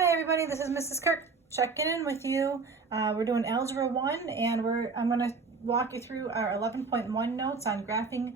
Hi everybody, this is Mrs. Kirk checking in with you. We're doing Algebra 1 and I'm going to walk you through our 11.1 notes on graphing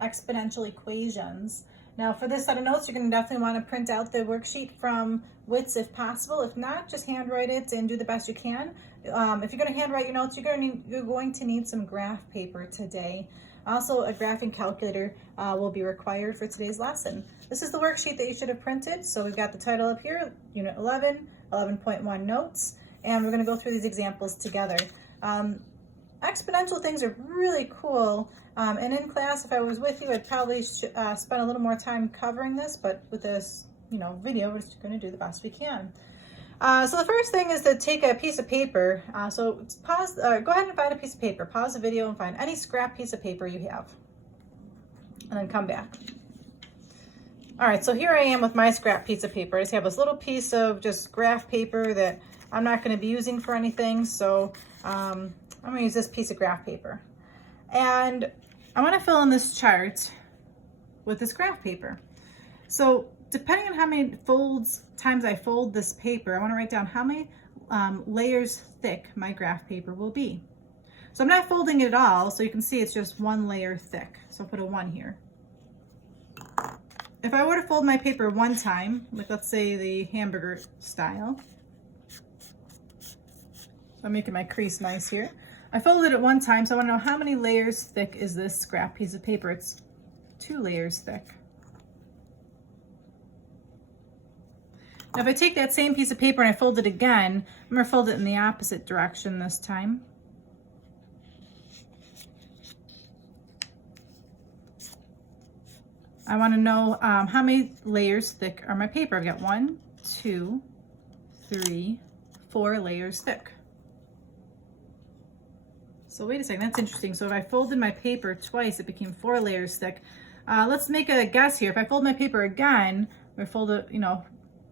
exponential equations. Now for this set of notes, you're going to definitely want to print out the worksheet from WITS if possible. If not, just handwrite it and do the best you can. If you're going to handwrite your notes, you're going to need some graph paper today. Also, a graphing calculator will be required for today's lesson. This is the worksheet that you should have printed. So we've got the title up here, Unit 11, 11.1 notes, and we're going to go through these examples together. Exponential things are really cool, and in class, if I was with you, I'd probably spend a little more time covering this, but with this video, we're just going to do the best we can. So the first thing is to take a piece of paper. So pause, go ahead and find a piece of paper. Pause the video and find any scrap piece of paper you have. And then come back. All right, so here I am with my scrap piece of paper. I just have this little piece of just graph paper that I'm not going to be using for anything. So I'm going to use this piece of graph paper. And I want to fill in this chart with this graph paper. So depending on how many times I fold this paper, I want to write down how many layers thick my graph paper will be. So I'm not folding it at all, so you can see it's just one layer thick. So I'll put a 1 here. If I were to fold my paper one time, like let's say the hamburger style, so I'm making my crease nice here. I folded it one time, so I want to know how many layers thick is this scrap piece of paper. It's 2 layers thick. Now if I take that same piece of paper and I fold it again, I'm going to fold it in the opposite direction this time. I want to know how many layers thick are my paper. I've got 1, 2, 3, 4 layers thick. So wait a second, that's interesting. So if I folded my paper twice, it became 4 layers thick. Let's make a guess here. If I fold my paper again, or fold it,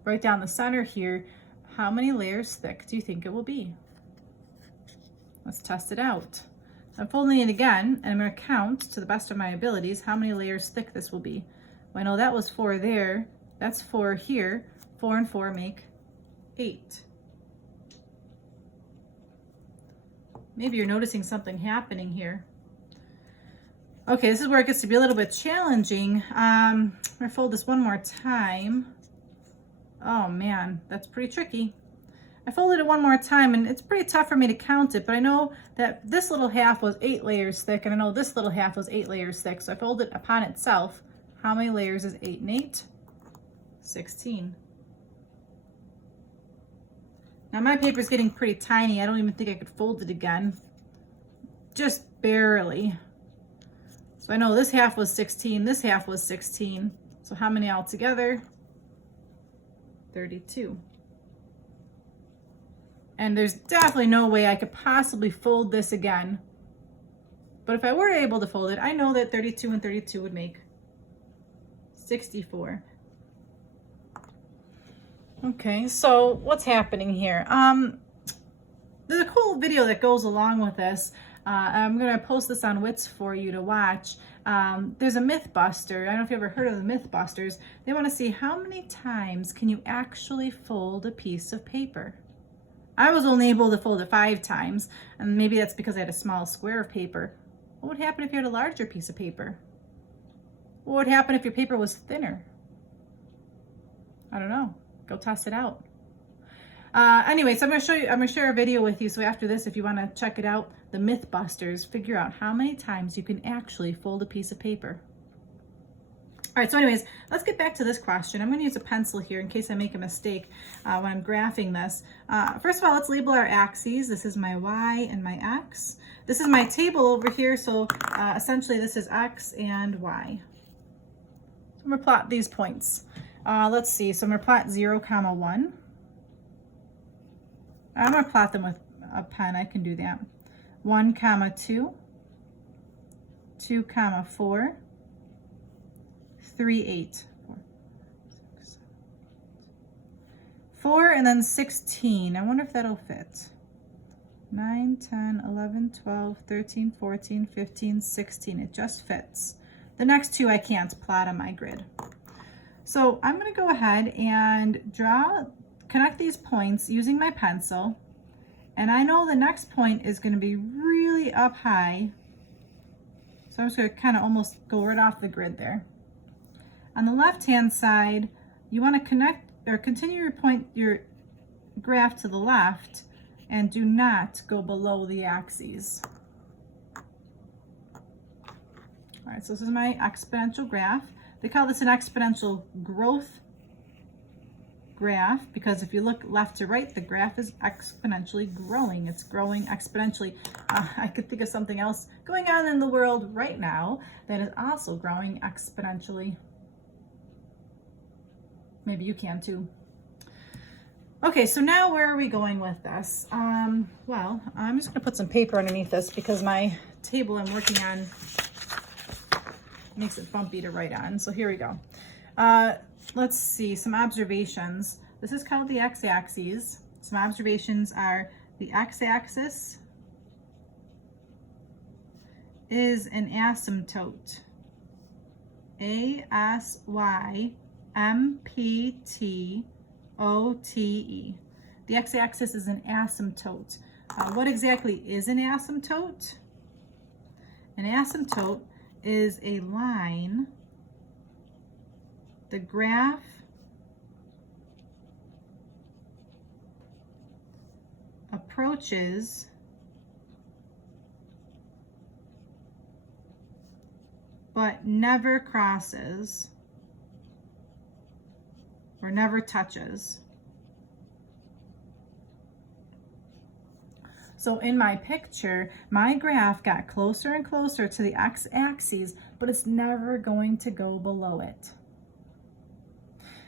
right down the center here, how many layers thick do you think it will be? Let's test it out. I'm folding it again, and I'm going to count to the best of my abilities how many layers thick this will be. Well, I know that was 4 there. That's 4 here. 4 and 4 make 8. Maybe you're noticing something happening here. Okay, this is where it gets to be a little bit challenging. I'm going to fold this one more time. Oh man, that's pretty tricky. I folded it one more time and it's pretty tough for me to count it, but I know that this little half was 8 layers thick and I know this little half was 8 layers thick. So I fold it upon itself. How many layers is 8 and 8? 16. Now my paper's getting pretty tiny. I don't even think I could fold it again. Just barely. So I know this half was 16, this half was 16. So how many altogether? 32. And there's definitely no way I could possibly fold this again. But if I were able to fold it, I know that 32 and 32 would make 64. Okay, so what's happening here? There's a cool video that goes along with this. I'm going to post this on WITS for you to watch. There's a Mythbuster. I don't know if you ever heard of the Mythbusters. They want to see how many times can you actually fold a piece of paper. I was only able to fold it 5 times, and maybe that's because I had a small square of paper. What would happen if you had a larger piece of paper? What would happen if your paper was thinner? I don't know. Go test it out. Anyway, so I'm going to share a video with you. So after this, if you want to check it out, the Mythbusters, figure out how many times you can actually fold a piece of paper. All right, so anyways, let's get back to this question. I'm going to use a pencil here in case I make a mistake when I'm graphing this. First of all, let's label our axes. This is my Y and my X. This is my table over here, so essentially this is X and Y. So I'm going to plot these points. Let's see, so I'm going to plot 0, 1. I'm going to plot them with a pen. I can do that. 1, 2, 2, 4, 3, 8, 4, and then 16. I wonder if that'll fit. 9, 10, 11, 12, 13, 14, 15, 16. It just fits. The next 2 I can't plot on my grid. So I'm going to go ahead and draw connect these points using my pencil, and I know the next point is going to be really up high. So I'm just going to kind of almost go right off the grid there. On the left-hand side, you want to connect or continue your your graph to the left, and do not go below the axes. All right, so this is my exponential graph. They call this an exponential growth graph because if you look left to right, the graph is exponentially growing. It's growing exponentially. I could think of something else going on in the world right now that is also growing exponentially. Maybe you can too. Okay, so now where are we going with this? Well, I'm just gonna put some paper underneath this because my table I'm working on makes it bumpy to write on. So here we go. Let's see some observations. This is called the x-axis. Some observations are the x-axis is an asymptote. A-S-Y-M-P-T-O-T-E. The x-axis is an asymptote. What exactly is an asymptote? An asymptote is a line the graph approaches but never crosses or never touches. So in my picture, my graph got closer and closer to the x-axis, but it's never going to go below it.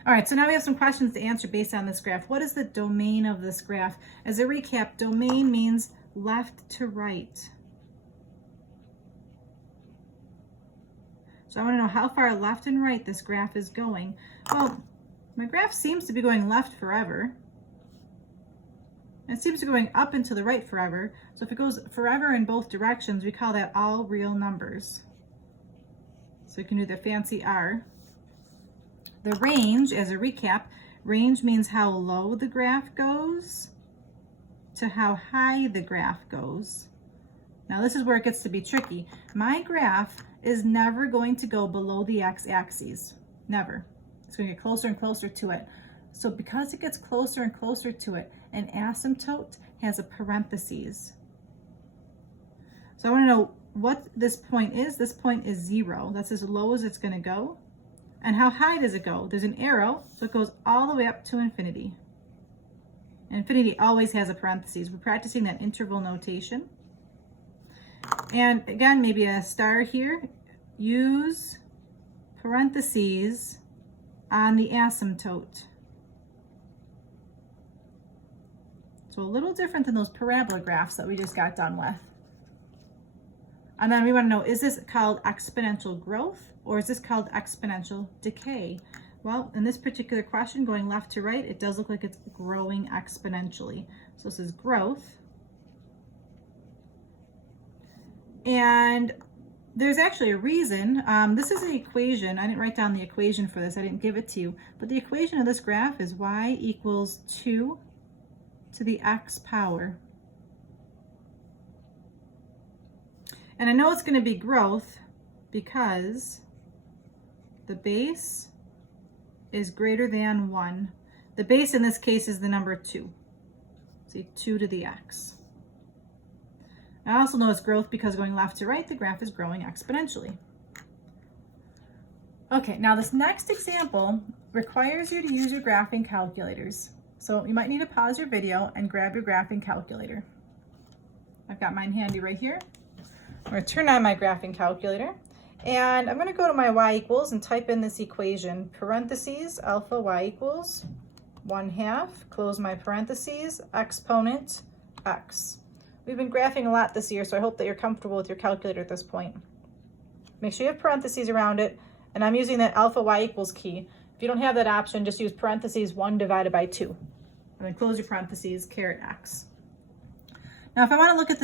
All right, so now we have some questions to answer based on this graph. What is the domain of this graph? As a recap, domain means left to right. So I want to know how far left and right this graph is going. Well, my graph seems to be going left forever. It seems to be going up and to the right forever. So if it goes forever in both directions, we call that all real numbers. So we can do the fancy R. The range, as a recap, range means how low the graph goes to how high the graph goes. Now this is where it gets to be tricky. My graph is never going to go below the x-axis. Never. It's going to get closer and closer to it. So because it gets closer and closer to it, an asymptote has a parentheses. So I want to know what this point is. This point is 0. That's as low as it's going to go. And how high does it go? There's an arrow, so it goes all the way up to infinity. And infinity always has a parentheses. We're practicing that interval notation. And again, maybe a star here. Use parentheses on the asymptote. So a little different than those parabola graphs that we just got done with. And then we want to know, is this called exponential growth or is this called exponential decay? Well, in this particular question, going left to right, it does look like it's growing exponentially. So this is growth. And there's actually a reason. This is an equation. I didn't write down the equation for this. I didn't give it to you. But the equation of this graph is y equals 2 to the x power. And I know it's going to be growth because the base is greater than 1. The base in this case is the number 2. See, 2 to the x. I also know it's growth because going left to right, the graph is growing exponentially. Okay, now this next example requires you to use your graphing calculators. So you might need to pause your video and grab your graphing calculator. I've got mine handy right here. I'm going to turn on my graphing calculator and I'm going to go to my y equals and type in this equation, parentheses, alpha y equals 1/2, close my parentheses, exponent x. We've been graphing a lot this year, so I hope that you're comfortable with your calculator at this point. Make sure you have parentheses around it, and I'm using that alpha y equals key. If you don't have that option, just use parentheses 1 divided by 2. And then close your parentheses, caret x. Now, if I want to look at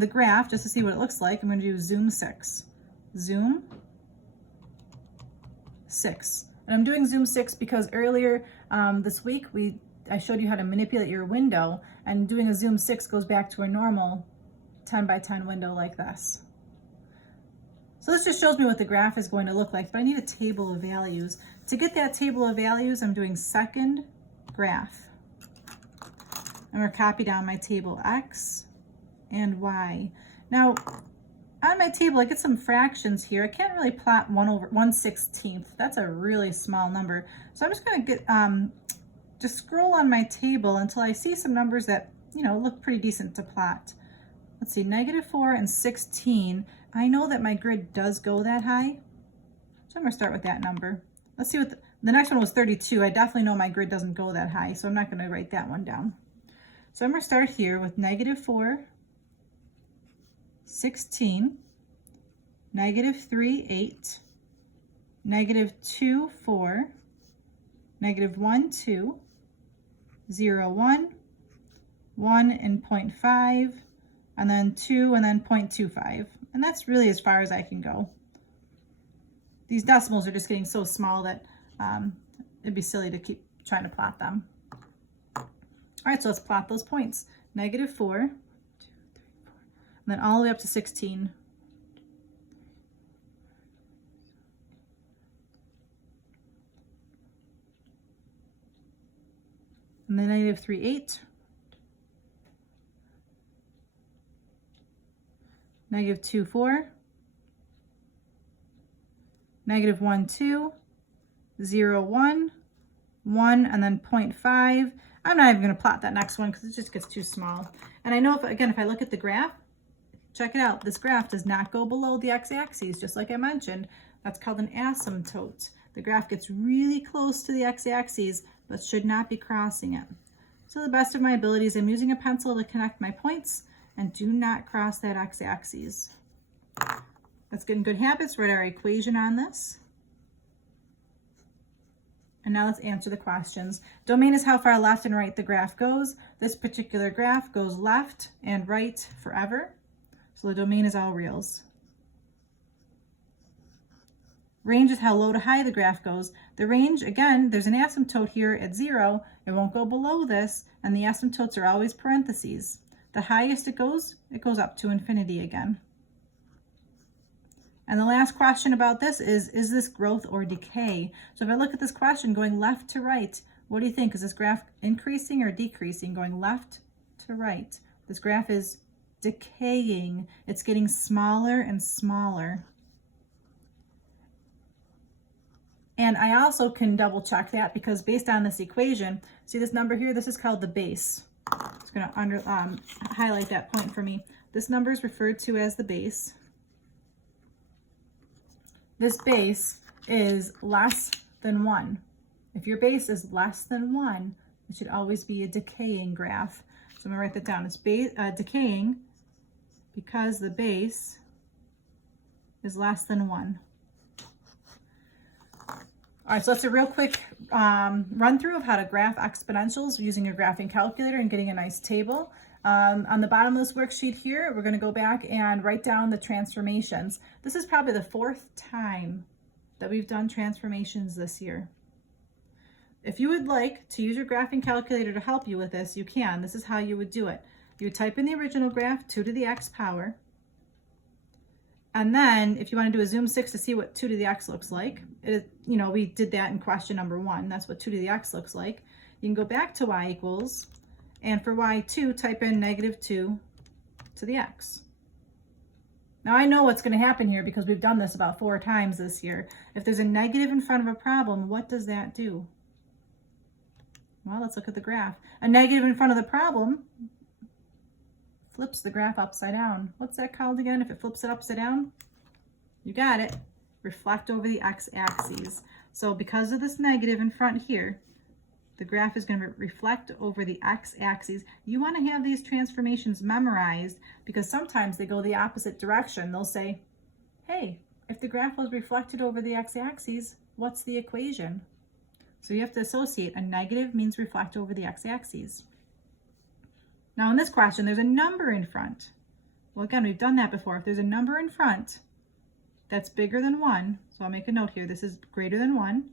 the graph just to see what it looks like, I'm going to do zoom 6. Zoom 6. And I'm doing zoom 6 because earlier this week we I showed you how to manipulate your window, and doing a zoom 6 goes back to a normal 10 by 10 window like this. So this just shows me what the graph is going to look like, but I need a table of values. To get that table of values, I'm doing second graph. I'm going to copy down my table X and Y. Now, on my table, I get some fractions here. I can't really plot 1/16. That's a really small number. So I'm just going to get just scroll on my table until I see some numbers that, you know, look pretty decent to plot. Let's see, -4 and 16. I know that my grid does go that high, so I'm going to start with that number. Let's see what the next one was 32. I definitely know my grid doesn't go that high, so I'm not going to write that one down. So I'm going to start here with -4, 16, -3, 8, -2, 4, -1, 2, 0, 1, 1 and 0.5, and then 2 and then 0.25. And that's really as far as I can go. These decimals are just getting so small that it'd be silly to keep trying to plot them. All right, so let's plot those points. -4, and then all the way up to 16. And then -3, 8. -2, 4. -1, 2. 0, 1. 1, and then 0.5. I'm not even going to plot that next one because it just gets too small. And I know, if I look at the graph, check it out. This graph does not go below the x-axis, just like I mentioned. That's called an asymptote. The graph gets really close to the x-axis, but should not be crossing it. So to the best of my abilities, I'm using a pencil to connect my points, and do not cross that x-axis. Let's get in good habits. Write our equation on this. And now let's answer the questions. Domain is how far left and right the graph goes. This particular graph goes left and right forever. So the domain is all reals. Range is how low to high the graph goes. The range, again, there's an asymptote here at 0. It won't go below this, and the asymptotes are always parentheses. The highest it goes up to infinity again. And the last question about this is this growth or decay? So if I look at this question going left to right, what do you think? Is this graph increasing or decreasing? Going left to right. This graph is decaying. It's getting smaller and smaller. And I also can double check that because based on this equation, see this number here? This is called the base. It's going to highlight that point for me. This number is referred to as the base. This base is less than 1. If your base is less than 1, it should always be a decaying graph. So I'm going to write that down. It's decaying because the base is less than 1. All right, so that's a real quick run through of how to graph exponentials using your graphing calculator and getting a nice table. On the bottom of this worksheet here, we're going to go back and write down the transformations. This is probably the 4th time that we've done transformations this year. If you would like to use your graphing calculator to help you with this, you can. This is how you would do it. You would type in the original graph, 2 to the x power. And then if you want to do a zoom 6 to see what 2 to the x looks like, we did that in question number 1. That's what 2 to the x looks like. You can go back to y equals, and for y2, type in -2 to the x. Now I know what's going to happen here because we've done this about 4 times this year. If there's a negative in front of a problem, what does that do? Well, let's look at the graph. A negative in front of the problem flips the graph upside down. What's that called again if it flips it upside down? You got it. Reflect over the x-axis. So because of this negative in front here, the graph is going to reflect over the x-axis. You want to have these transformations memorized because sometimes they go the opposite direction. They'll say, hey, if the graph was reflected over the x-axis, what's the equation? So you have to associate a negative means reflect over the x-axis. Now in this question, there's a number in front. Well, again, we've done that before. If there's a number in front that's bigger than 1, so I'll make a note here, this is greater than 1.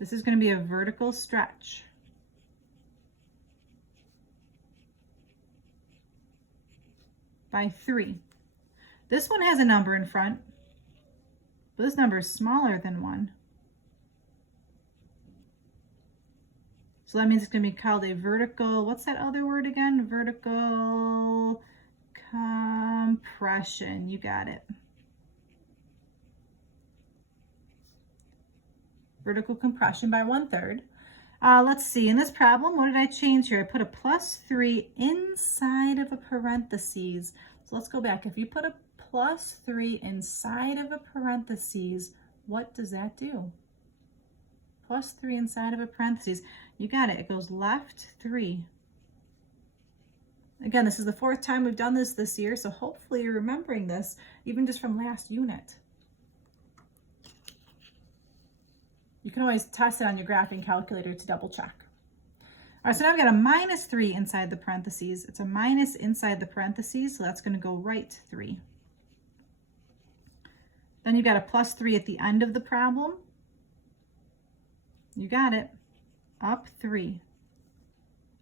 This is going to be a vertical stretch. By 3. This one has a number in front, but this number is smaller than 1. So that means it's going to be called a vertical, what's that other word again? Vertical compression. You got it. Vertical compression by 1/3. Let's see, in this problem, what did I change here? I put a +3 inside of a parentheses. So let's go back. If you put a +3 inside of a parentheses, what does that do? +3 inside of a parentheses. You got it. It goes left 3. Again, this is the 4th time we've done this year, so hopefully you're remembering this, even just from last unit. You can always test it on your graphing calculator to double check. All right, so now I've got a -3 inside the parentheses. It's a minus inside the parentheses, so that's going to go right 3. Then you've got a +3 at the end of the problem. You got it, up 3.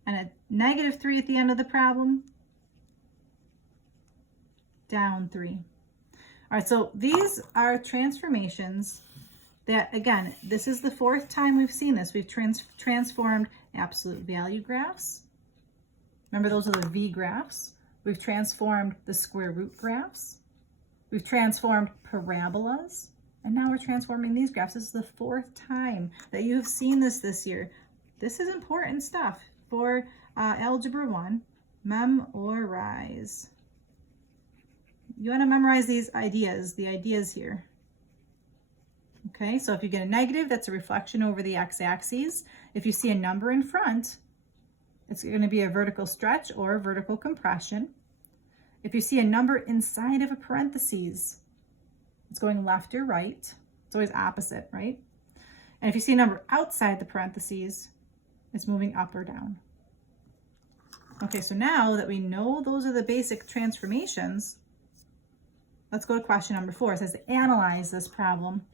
And a -3 at the end of the problem, down 3. All right, so these are transformations that, again, this is the 4th time we've seen this. We've transformed absolute value graphs. Remember, those are the V graphs. We've transformed the square root graphs. We've transformed parabolas. And now we're transforming these graphs. This is the 4th time that you have seen this year. This is important stuff for Algebra 1. Memorize. You want to memorize these ideas, the ideas here. Okay, so if you get a negative, that's a reflection over the x-axis. If you see a number in front, it's going to be a vertical stretch or a vertical compression. If you see a number inside of a parentheses, it's going left or right. It's always opposite, right? And if you see a number outside the parentheses, it's moving up or down. Okay, so now that we know those are the basic transformations, let's go to question number 4. It says analyze this problem.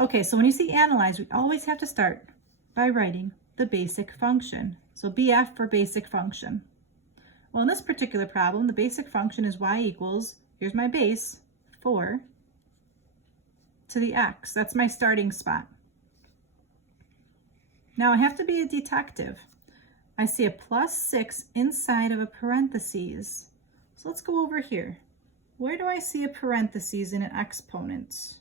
Okay, so when you see analyze, we always have to start by writing the basic function. So BF for basic function. Well, in this particular problem, the basic function is y equals, here's my base, 4 to the x. That's my starting spot. Now I have to be a detective. I see a +6 inside of a parentheses. So let's go over here. Where do I see a parentheses in an exponent?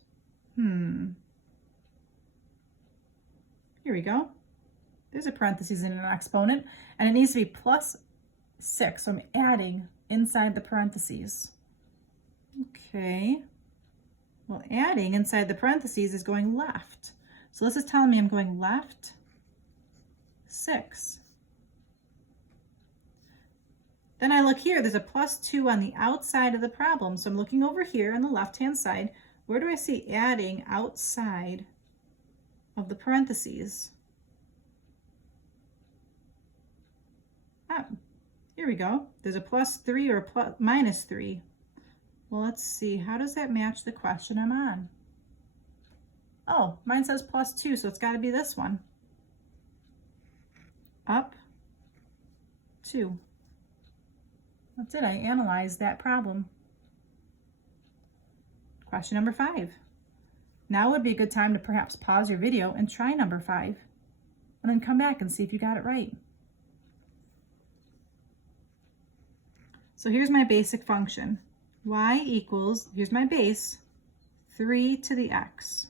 Here we go. There's a parentheses in an exponent, and it needs to be +6, so I'm adding inside the parentheses. Okay, well, adding inside the parentheses is going left. So this is telling me I'm going left 6. Then I look here, there's a +2 on the outside of the problem. So I'm looking over here on the left-hand side. Where do I see adding outside of the parentheses? Here we go. There's a +3 or a -3. Well, let's see. How does that match the question I'm on? Oh, mine says +2, so it's got to be this one. Up 2. That's it. I analyzed that problem. Question number 5. Now would be a good time to perhaps pause your video and try number 5, and then come back and see if you got it right. So here's my basic function. Y equals, here's my base, 3 to the x.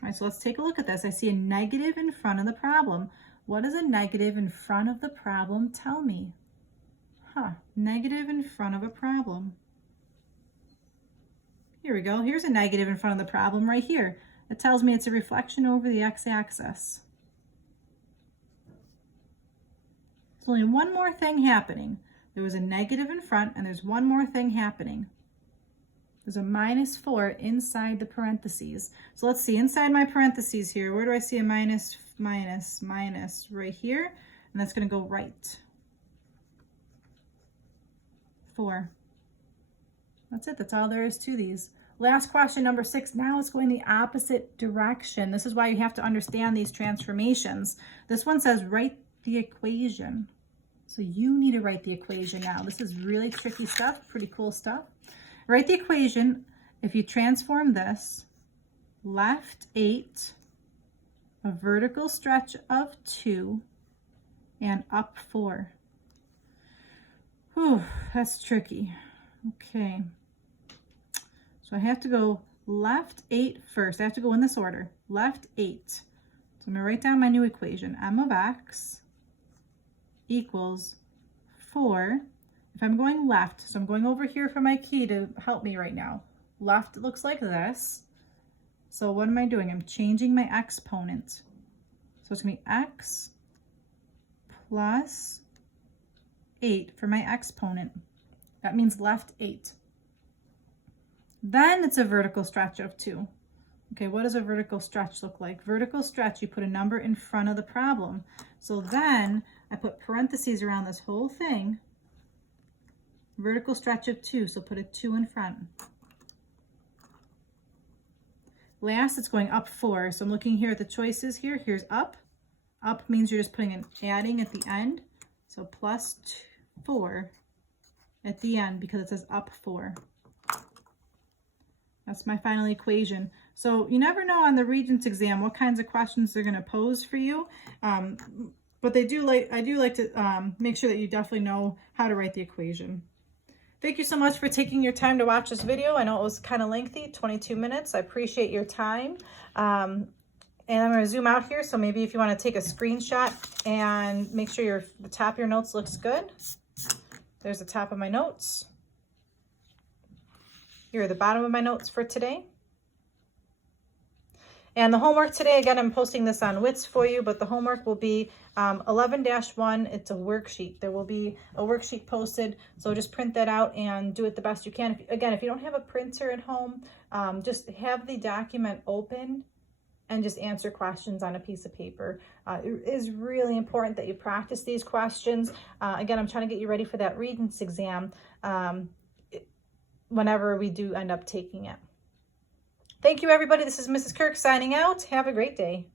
All right, so let's take a look at this. I see a negative in front of the problem. What does a negative in front of the problem tell me? Negative in front of a problem. Here we go. Here's a negative in front of the problem right here. It tells me it's a reflection over the x-axis. There's only one more thing happening. There was a negative in front, and there's one more thing happening. There's a -4 inside the parentheses. So let's see, inside my parentheses here, where do I see a minus right here? And that's going to go right. 4. That's it. That's all there is to these. Last question, number 6. Now it's going the opposite direction. This is why you have to understand these transformations. This one says write the equation. So you need to write the equation now. This is really tricky stuff, pretty cool stuff. Write the equation. If you transform this, left 8, a vertical stretch of 2, and up 4. Whew, that's tricky. Okay. So I have to go left 8 first. I have to go in this order. Left 8. So I'm going to write down my new equation. M of x equals 4. If I'm going left, so I'm going over here for my key to help me right now. Left looks like this. So what am I doing? I'm changing my exponent. So it's going to be x plus 8 for my exponent. That means left 8. Then it's a vertical stretch of 2. Okay, what does a vertical stretch look like? Vertical stretch, you put a number in front of the problem. So then I put parentheses around this whole thing. Vertical stretch of 2, so put a 2 in front. Last, it's going up 4. So I'm looking here at the choices here. Here's up. Up means you're just putting an adding at the end. So plus 4 at the end because it says up 4. That's my final equation. So you never know on the Regents exam what kinds of questions they're going to pose for you. But I do like to make sure that you definitely know how to write the equation. Thank you so much for taking your time to watch this video. I know it was kind of lengthy, 22 minutes. I appreciate your time. And I'm going to zoom out here. So maybe if you want to take a screenshot and make sure the top of your notes looks good. There's the top of my notes. Here are the bottom of my notes for today. And the homework today, again, I'm posting this on WITS for you, but the homework will be 11-1. It's a worksheet. There will be a worksheet posted, so just print that out and do it the best you can. If you don't have a printer at home, just have the document open and just answer questions on a piece of paper. It is really important that you practice these questions. Again, I'm trying to get you ready for that Regents exam whenever we do end up taking it. Thank you, everybody. This is Mrs. Kirk signing out. Have a great day.